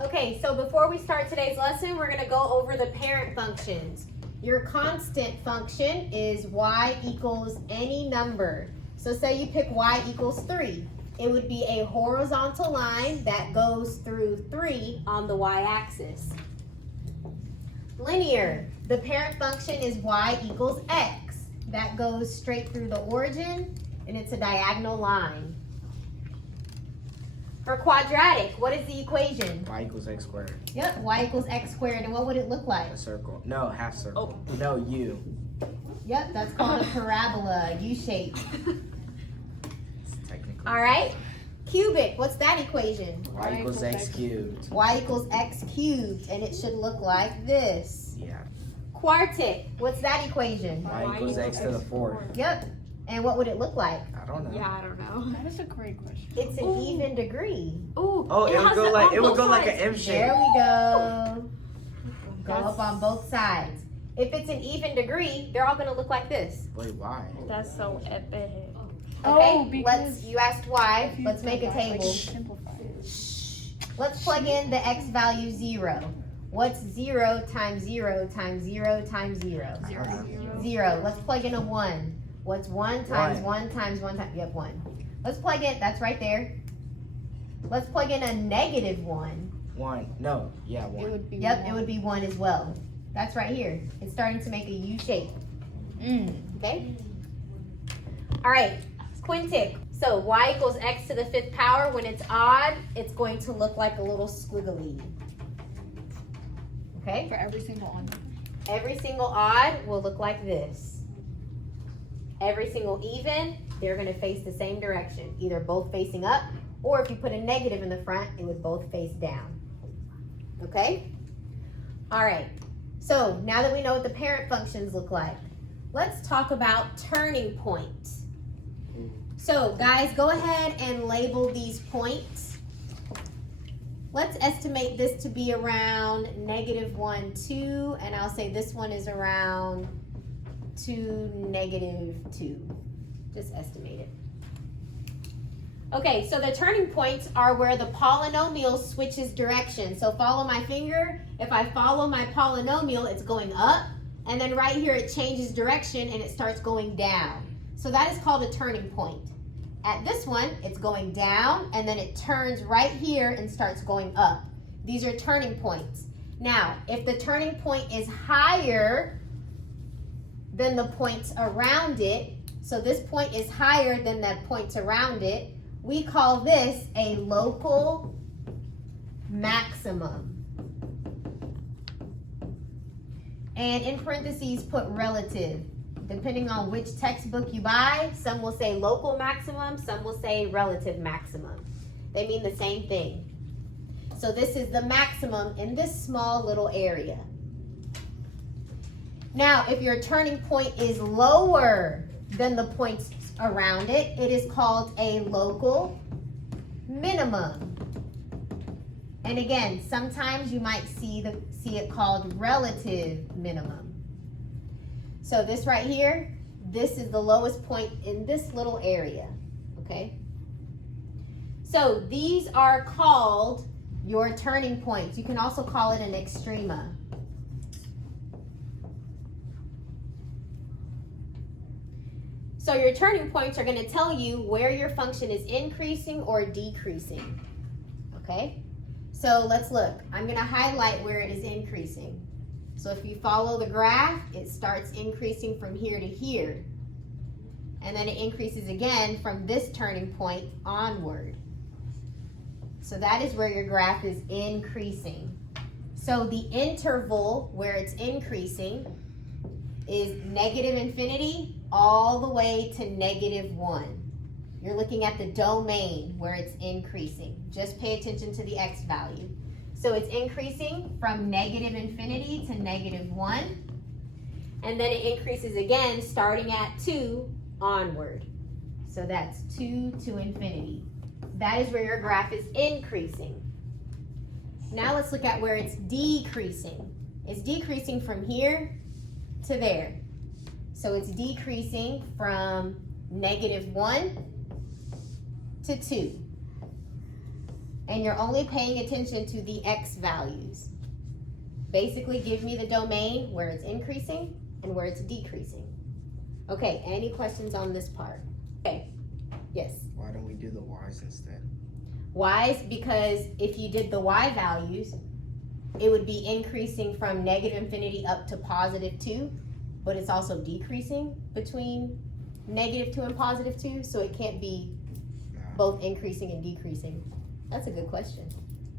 Okay, so before we start today's lesson, we're going to go over the parent functions. Your constant function is y equals any number. So say you pick y equals 3. It would be a horizontal line that goes through 3 on the y-axis. Linear, the parent function is y equals x. That goes straight through the origin, and it's a diagonal line. For quadratic, what is the equation? Y equals x squared. Yep, y equals x squared, and what would it look like? A circle. No, half circle. Oh. No, U. Yep, that's called a parabola, U-shape. Technically. All right, cubic, what's that equation? Y equals x cubed. Y equals x cubed, and it should look like this. Yeah. Quartic, what's that equation? Y equals x to the 4th. Yep, and what would it look like? I don't know. Yeah, I don't know. That is a great question. It's an even degree. Ooh, Oh, it would go like an M shape. There we go. Go up on both sides. If it's an even degree, they're all gonna look like this. Wait, why? That's so epic. Okay, you asked why. Let's make a table. Simplify it. Let's plug in the x value 0. What's 0 times 0 times 0 times 0? 0. Let's plug in a 1. What's 1 times 1 times 1 times, yep, 1. Let's plug in, that's right there. Let's plug in a negative 1. 1. No. Yeah, 1. It would be Yep, it would be 1 as well. That's right here. It's starting to make a U shape. Okay? All right, quintic. So y equals x to the 5th power. When it's odd, it's going to look like a little squiggly. Okay? for every single one. Every single odd will look like this. Every single even, they're going to face the same direction, either both facing up, or if you put a negative in the front, it would both face down. Okay? All right. So now that we know what the parent functions look like, let's talk about turning points. So guys, go ahead and label these points. Let's estimate this to be around -1, 2, and I'll say this one is around 2, -2. Just estimate it. Okay, so the turning points are where the polynomial switches direction. So follow my finger. If I follow my polynomial, it's going up, and then right here it changes direction and it starts going down. So that is called a turning point. At this one, it's going down, and then it turns right here and starts going up. These are turning points. Now, if the turning point is higher than the points around it, so this point is higher than the points around it, we call this a local maximum. And in parentheses, put relative. Depending on which textbook you buy, some will say local maximum, some will say relative maximum. They mean the same thing. So this is the maximum in this small little area. Now, if your turning point is lower than the points around it, it is called a local minimum. And again, sometimes you might see it called relative minimum. So this right here, this is the lowest point in this little area, okay? So these are called your turning points. You can also call it an extrema. So your turning points are going to tell you where your function is increasing or decreasing, okay? So let's look. I'm going to highlight where it is increasing. So if you follow the graph, it starts increasing from here to here. And then it increases again from this turning point onward. So that is where your graph is increasing. So the interval where it's increasing is -infinity all the way to -1. You're looking at the domain where it's increasing. Just pay attention to the x value. So it's increasing from -infinity to -1. And then it increases again starting at 2 onward. So that's 2 to infinity. That is where your graph is increasing. Now let's look at where it's decreasing. It's decreasing from here to there. So it's decreasing from -1 to 2. and you're only paying attention to the x values. Basically, give me the domain where it's increasing and where it's decreasing. Okay, any questions on this part? Okay, yes. Why don't we do the y's instead? Y's, because if you did the y values, it would be increasing from negative infinity up to positive 2, but it's also decreasing between negative 2 and positive 2, so it can't be both increasing and decreasing. That's a good question.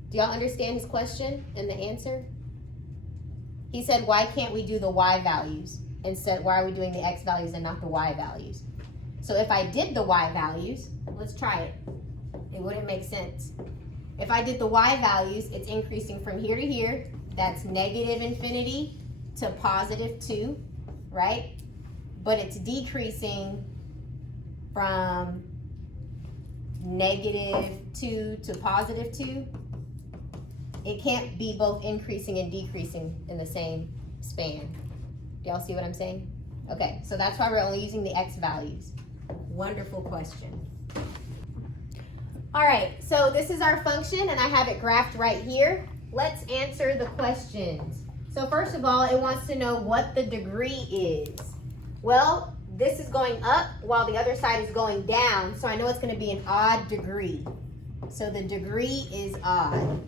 Do y'all understand his question and the answer? He said, why can't we do the y values? Instead, why are we doing the x values and not the y values? So if I did the y values, let's try it. It wouldn't make sense. If I did the y values, it's increasing from here to here. That's negative infinity to positive 2, right? But it's decreasing from negative 2 to positive 2. It can't be both increasing and decreasing in the same span. Do y'all see what I'm saying? Okay, so that's why we're only using the x values. Wonderful question. All right, so this is our function, and I have it graphed right here. Let's answer the questions. So first of all, it wants to know what the degree is. Well, this is going up while the other side is going down, so I know it's going to be an odd degree. So the degree is odd.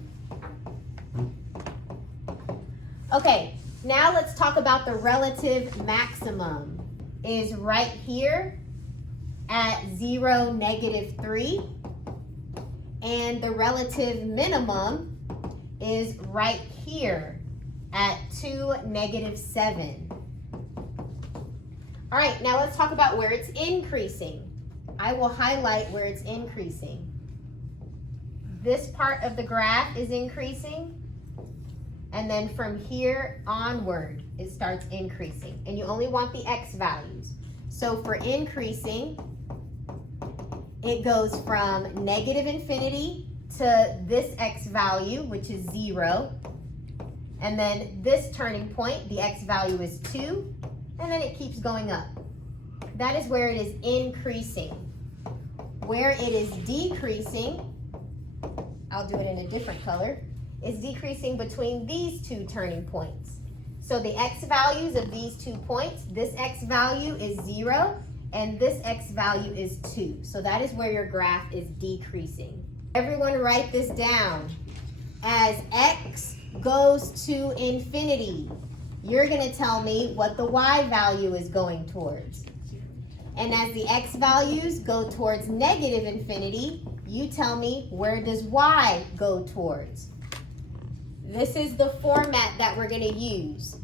Okay, now let's talk about the relative maximum. Is right here at 0, negative 3. And the relative minimum is right here at 2, negative 7. All right, now let's talk about where it's increasing. I will highlight where it's increasing. This part of the graph is increasing, and then from here onward, it starts increasing. And you only want the x values. So for increasing, it goes from negative infinity to this x value, which is 0. And then this turning point, the x value is 2. And then it keeps going up. That is where it is increasing. Where it is decreasing, I'll do it in a different color, is decreasing between these two turning points. So the x values of these 2 points, this x value is 0, and this x value is 2. So that is where your graph is decreasing. Everyone write this down. As x goes to infinity, you're going to tell me what the y value is going towards. And as the x values go towards negative infinity, you tell me where does y go towards. This is the format that we're going to use.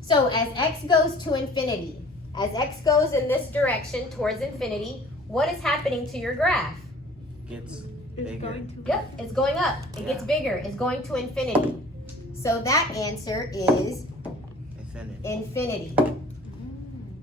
So as x goes to infinity, as x goes in this direction towards infinity, what is happening to your graph? Gets bigger. Yep, it's going up. It gets bigger. It's going to infinity. So that answer is infinity.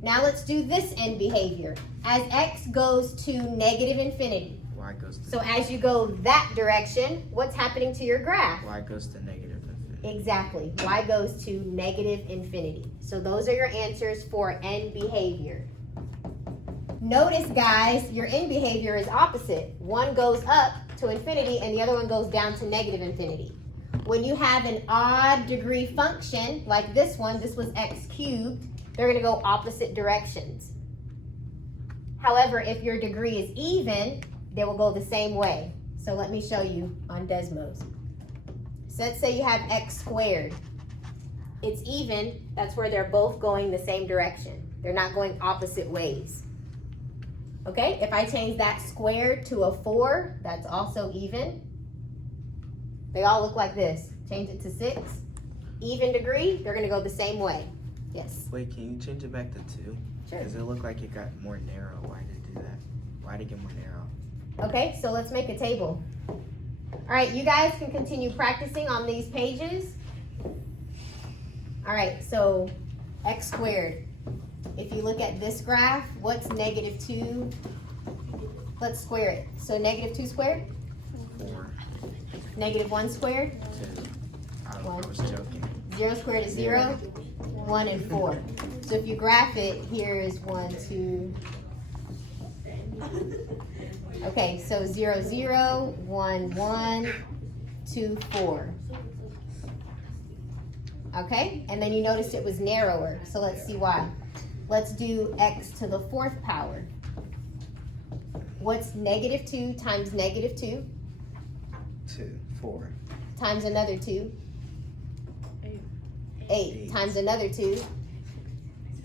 Now let's do this end behavior. As x goes to negative infinity. Y goes to So as you go that direction, what's happening to your graph? Y goes to negative infinity. Exactly. Y goes to negative infinity. So those are your answers for end behavior. Notice, guys, your end behavior is opposite. One goes up to infinity and the other one goes down to negative infinity. When you have an odd degree function, like this one, this was x cubed, they're going to go opposite directions. However, if your degree is even, they will go the same way. So let me show you on Desmos. So let's say you have x squared. It's even, that's where they're both going the same direction. They're not going opposite ways. Okay, if I change that squared to a 4, that's also even. They all look like this. Change it to 6. Even degree, they're going to go the same way. Yes? Wait, can you change it back to 2? Sure. Because it looked like it got more narrow. Why did it do that? Why did it get more narrow? Okay, so let's make a table. All right, you guys can continue practicing on these pages. All right, so x squared. If you look at this graph, what's negative 2? Let's square it. So negative 2 squared? 4. Negative 1 squared? 2. I One. was joking. 0 squared is 0. 1 and 4. So if you graph it, here is 1, 2, Okay, so 0, 0, 1, 1, 2, 4. Okay, and then you noticed it was narrower, so let's see why. Let's do x to the 4th power. What's negative 2 times negative 2 2, 4. times another 2? 8 times another 2.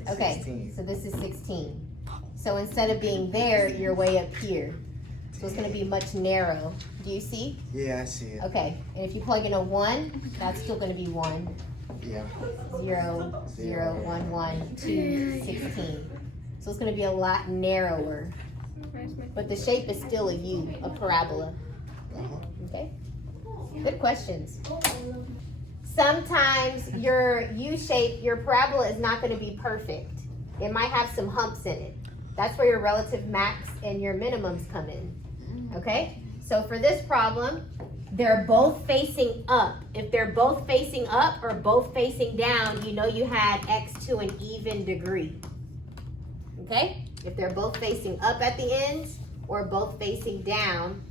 Okay, 16. so this is 16. So instead of being there, you're way up here. So it's going to be much narrow. Do you see? Yeah, I see it. Okay, and if you plug in a 1, that's still going to be 1. Yeah. 0, 0, 1, 1, 2, 16. So it's going to be a lot narrower. But the shape is still a U, a parabola. Okay? Good questions. Sometimes your U shape, your parabola is not going to be perfect. It might have some humps in it. That's where your relative max and your minimums come in. Okay? So for this problem, they're both facing up. If they're both facing up or both facing down, you know you had x to an even degree. Okay? If they're both facing up at the ends or both facing down,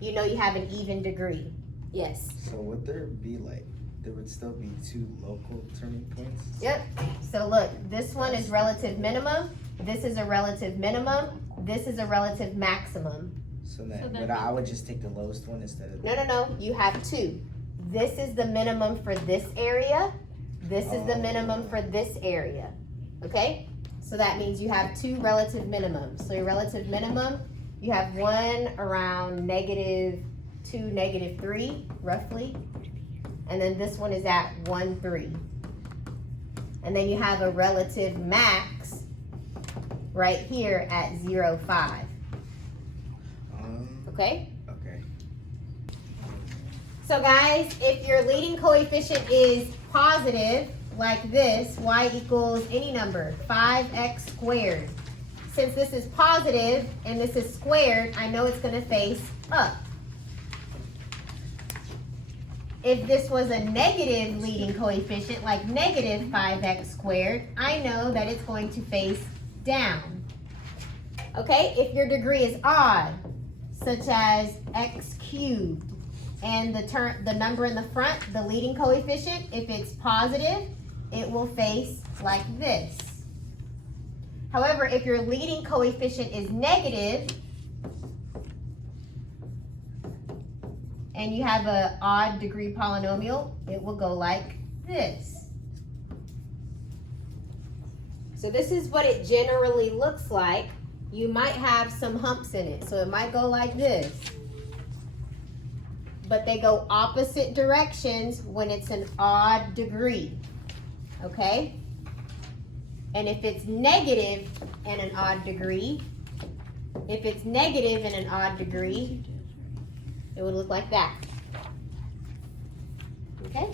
you know you have an even degree. Yes. So would there be like, there would still be 2 local turning points? Yep. So look, this one is relative minimum. This is a relative minimum. This is a relative maximum. So that, but I would just take the lowest one instead of. No. You have 2. This is the minimum for this area. This is the minimum for this area. Okay? So that means you have 2 relative minimums. So your relative minimum, you have one around -2, -3, roughly. And then this one is at 1, 3. And then you have a relative max right here at 0, 5. Okay? Okay. So guys, if your leading coefficient is positive, like this, y equals any number, 5x squared. Since this is positive and this is squared, I know it's going to face up. If this was a negative leading coefficient, like negative 5x squared, I know that it's going to face down. Okay, if your degree is odd, such as x cubed, and the number in the front, the leading coefficient, if it's positive, it will face like this. However, if your leading coefficient is negative, and you have an odd degree polynomial, it will go like this. So this is what it generally looks like. You might have some humps in it, so it might go like this. But they go opposite directions when it's an odd degree, okay? And if it's negative and an odd degree, it would look like that, okay?